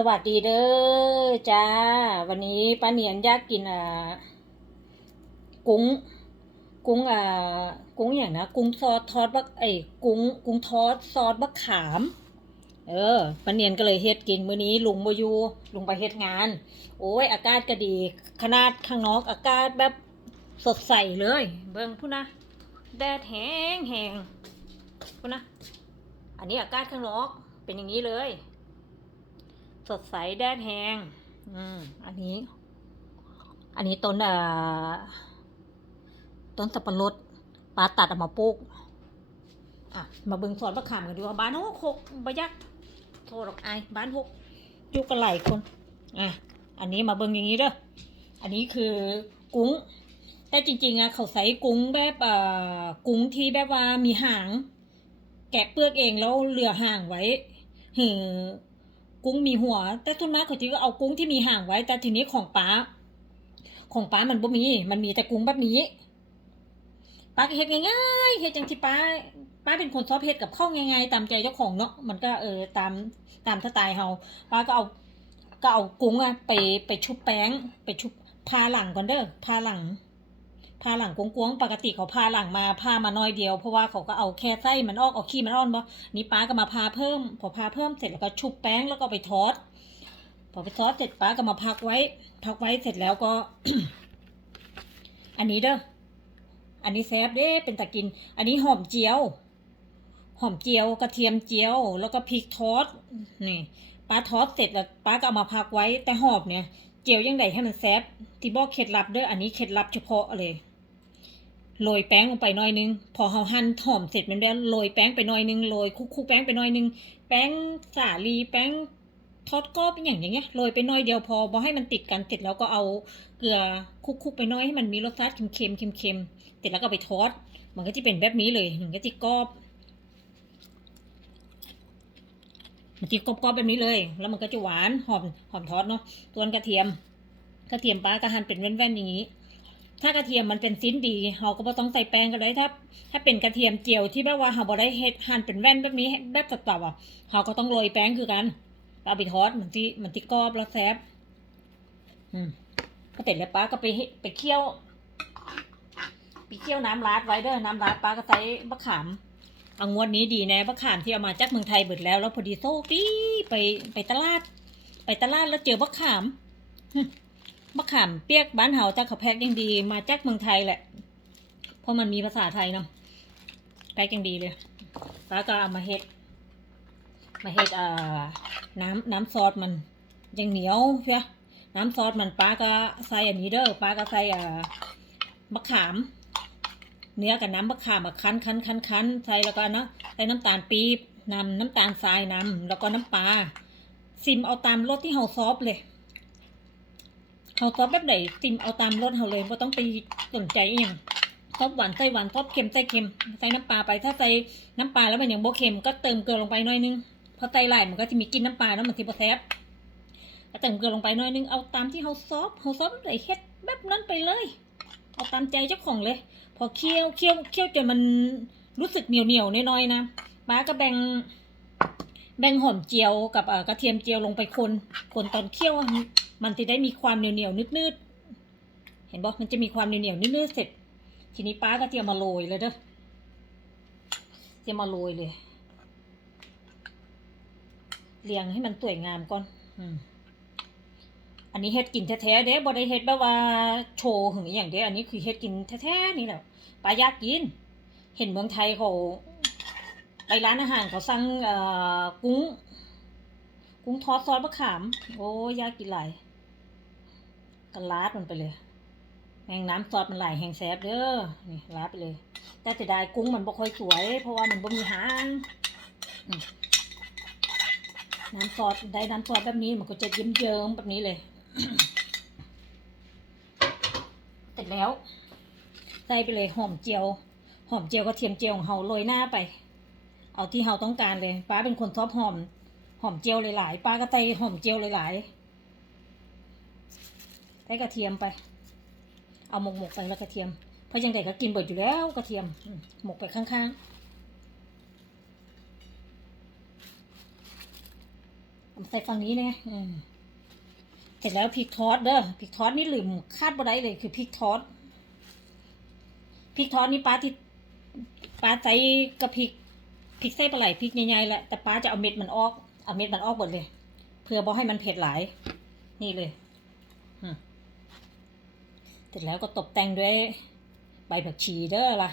สวัสดีเด้อจ้า วันนี้ป้าเนียนอยากกินอ่ากุ้ง กุ้งอ่ากุ้งอย่างนะกุ้งซอสทอดบักไอ้กุ้งกุ้งทอดซอสบักขาม เออป้าเนียนก็เลยเฮ็ดกินมื้อนี้ลุงบ่อยู่ลุงไปเฮ็ดงาน โอ้ยอากาศก็ดีขนาดข้างนอกอากาศแบบสดใสเลย เบิ่งพุ่นนะแดดแห้งแห้งพุ่นนะอันนี้อากาศข้างนอกเป็นอย่างนี้เลย สดใสแดดแห้งอืมอันนี้ อันนี้ต้นเอ่อต้นสับปะรดปลาตัดออกมาปลูกอะมาเบิ่งสอนประขามกันดีกว่าบ้านหกหกบยักโทษหรอกไอายบ้านหกยู่กันหลายคนอะอันนี้มาเบิ่งอย่างนี้เด้ออันนี้คือกุ้ง แต่จริงๆอะเขาใส่กุ้งแบบเอ่อกุ้งที่แบบว่ามีหาง แกะเปลือกเองแล้วเหลือหางไว้หือ กุ้งมีหัว แต่ทุนมากเขาจีก็เอากุ้งที่มีหางไว้ แต่ทีนี้ของป้า ของป้ามันบ่มี มันมีแต่กุ้งแบบนี้ป้าก็เฮ็ดง่ายๆเฮ็ดจังที่ป้าป้าเป็นคนชอบเฮ็ดกับข้าวง่ายๆตามใจเจ้าของเนาะมันก็เออตามตามสไตล์เฮาป้าก็เอาก็เอากุ้งอะไปไปชุบแป้งไปชุบพาหลังก่อนเด้อพาหลัง พาหลังกวงๆปกติเขาพาหลังมาพามาน้อยเดียวเพราะว่าเขาก็เอาแค่ไส้มันออกเอาขี้มันอ่อนบ่นี่ป้าก็มาพาเพิ่มพอพาเพิ่มเสร็จแล้วก็ชุบแป้งแล้วก็ไปทอด พอไปทอดเสร็จป้าก็มาพักไว้ พักไว้เสร็จแล้วก็ อันนี้เด้ออันนี้แซบเด้เป็นตะกิน อันนี้หอมเจียว หอมเจียวกระเทียมเจียว แล้วก็พริกทอดนี่ป้าทอดเสร็จแล้วป้าก็เอามาพักไว้แต่หอบเนี่ยเจียวยังไงให้มันแซบที่บอกเคล็ดลับเด้ออันนี้เคล็ดลับเฉพาะเลย โรยแป้งลงไปหน่อยนึง พอเฮาหั่นหอมเสร็จมันแล้วโรยแป้งไปหน่อยนึงโรยคุกๆแป้งไปหน่อยนึง แป้งสาลีแป้งทอดกรอบเป็นอย่างอย่างเงี้ยโรยไปหน่อยเดียวพอบ่ให้มันติดกันเสร็จแล้วก็เอาเกลือคุกๆไปหน่อยให้มันมีรสชาติเค็มๆเค็มๆเสร็จแล้วก็ไปทอด มันก็จะเป็นแบบนี้เลยมันก็จะกรอบมันจะกรอบๆแบบนี้เลย แล้วมันก็จะหวานหอมหอมทอดเนาะตัวนกระเทียมกระเทียมป้าก็หั่นเป็นแว่นๆอย่างนี้ ถ้ากระเทียมมันเป็นสิ้นดีเราก็บ่ต้องใส่แป้งก็ได้ถ้า ถ้าเป็นกระเทียมเจียวที่แบบว่าเราบ่ได้เฮ็ดหั่นเป็นแว่นแบบนี้แบบตับๆอะเราก็ต้องโรยแป้งคือกันแล้วเอาไปทอดมันที่มันที่กรอบแล้วแซ่บอืมก็เสร็จแล้วป้าก็ไปไปเคี่ยวไปเคี่ยวน้ำราดไว้เด้อน้ำราดป้าก็ใส่มะขามเอางวดนี้ดีแน่มะขามที่เอามาจากเมืองไทยเบิดแล้วแล้วพอดีโซ่ปี้ไปไปตลาด ไปตลาดแล้วเจอมะขาม มะขามเปียกบ้านเฮาจากเขาแพ็กยังดีมาจากเมืองไทยแหละ เพราะมันมีภาษาไทยเนาะแพ็กยังดีเลยป้าก็เอามาเฮ็ด มาเฮ็ดอ่าน้ำน้ำซอสมันยังเหนียวเชียน้ำซอสมันป้าก็ใส่อันนี้เด้อป้าก็ใส่อ่ามะขาม เนื้อกับน้ำมะขามมาคั้นคั้นคั้นคั้นใส่แล้วก็นะใส่น้ำตาลปี๊บนำน้ำตาลทรายนำแล้วก็น้ำปลาซิมเอาตามรสที่เฮาซอบเลย เขาซอสแบบไหนซิมเอาตามรสเขาเลยว่าต้องไปสนใจอย่างซอสหวานใส่หวานซอสเค็มใส่เค็มใส่น้ำปลาไปถ้าใส่น้ำปลาแล้วมันยังโบเค็มก็เติมเกลือลงไปน่อยนึงพราะไตไหลมันก็จะมีกลินน้ำปลาแล้วมันสิบแซ่บก็เติมเกลือลงไปน่อยนึงเอาตามที่เขาซอสเขาซอสแบบไหนเฮ็ดแบบนั้นไปเลยเอาตามใจเจ้าของเลย พอเคี่ยวเคี่ยวเคี่ยวจนมันรู้สึกเหนียวเหนียวน้อยๆนะป้าก็แบ่งแบ่งหอมเจียวกับกระเทียมเจียวลงไปคนคนตอนเคี่ยวอะ มันจะได้มีความเหนียวเหนียวนืดๆ เห็นบอกมันจะมีความเหนียวเหนียวนืดๆเสร็จ ทีนี้ป้าก็เตรียมมาโรยเลยเด้อเตรียมมาโรยเลย เรียงให้มันสวยงามก่อน อืมอันนี้เฮ็ดกินแท้ๆเด้บ่ได้เฮ็ดแบบว่าโชว์หึงอย่างเด้อันนี้คือเฮ็ดกินแท้ๆนี่แหละป้ายากกิน เห็นเมืองไทยเขาไปร้านอาหารเขาสั่งกุ้ง กุ้งทอดซอสมะขาม โอ้ยอยากกินหลาย กันลาดมันไปเลยแมงน้ำซอสมันไหลแห้งแซบเด้อนี่ลาดไปเลย แต่จะได้กุ้งมันบ่ค่อยสวย เพราะว่ามันบ่มีหางน้ำซอสได้น้ำซอสแบบนี้มันก็จะเยิ้มแบบนี้เลยเสร็จแล้วใส่ไปเลยหอมเจียวหอมเจียวกระเทียมเจียวของเฮาโรยหน้าไป เอาที่เฮาต้องการเลย ป้าเป็นคนชอบหอม หอมเจียวหลายๆป้าก็ใส่หอมเจียวหลายๆ ใส่กระเทียมไป เอาหมกหมกไปแล้วกระเทียม เพราะยังไงก็กินเบิดอยู่แล้วกระเทียมหมกไปข้างๆใส่ฝั่งนี้นี่เสร็จแล้วพริกทอดเด้อพริกทอดนี่ลืมคาดบ่ได้เลยคือพริกทอดพริกทอดนี่ป้าที่ป้าใส่กับพริกพริกใส่ปลาไหลพริกใหญ่ๆแหละแต่ป้าจะเอาเม็ดมันออกเอาเม็ดมันออกหมดเลย เพื่อบ่ให้มันเผ็ดหลาย นี่เลย อืม เสร็จแล้วก็ตกแต่งด้วยใบผักชีเด้อล่ะ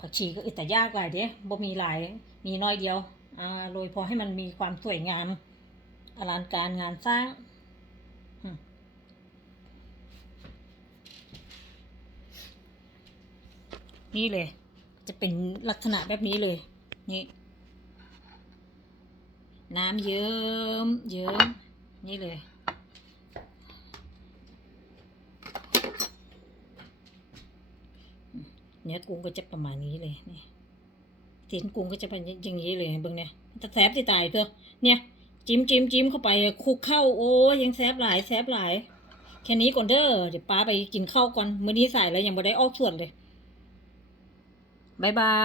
ผักชีก็อึดแต่ยากหลายเด้บ่มีหลาย มีน้อยเดียวอ่าโรยพอให้มันมีความสวยงาม อลังการงานสร้างนี่เลย จะเป็นลักษณะแบบนี้เลย นี่ น้ำเยิ้มเยิ้มนี่เลย เนื้อกุ้งก็จะประมาณนี้เลยนี่ตีนกุ้งก็จะเป็นอย่างนี้เลยเบิ่งเนี่ยจะแซบที่ตายเถอะเนี่ยจิ้มจิ้มจิ้มเข้าไปคุกเข้าโอ้ยังแซบหลายแซบหลาย แค่นี้ก่อนเด้อเดี๋ยวป้าไปกินข้าวก่อนมื้อนี้สายแล้วยังบ่ได้ออกส่วนเลยบายบาย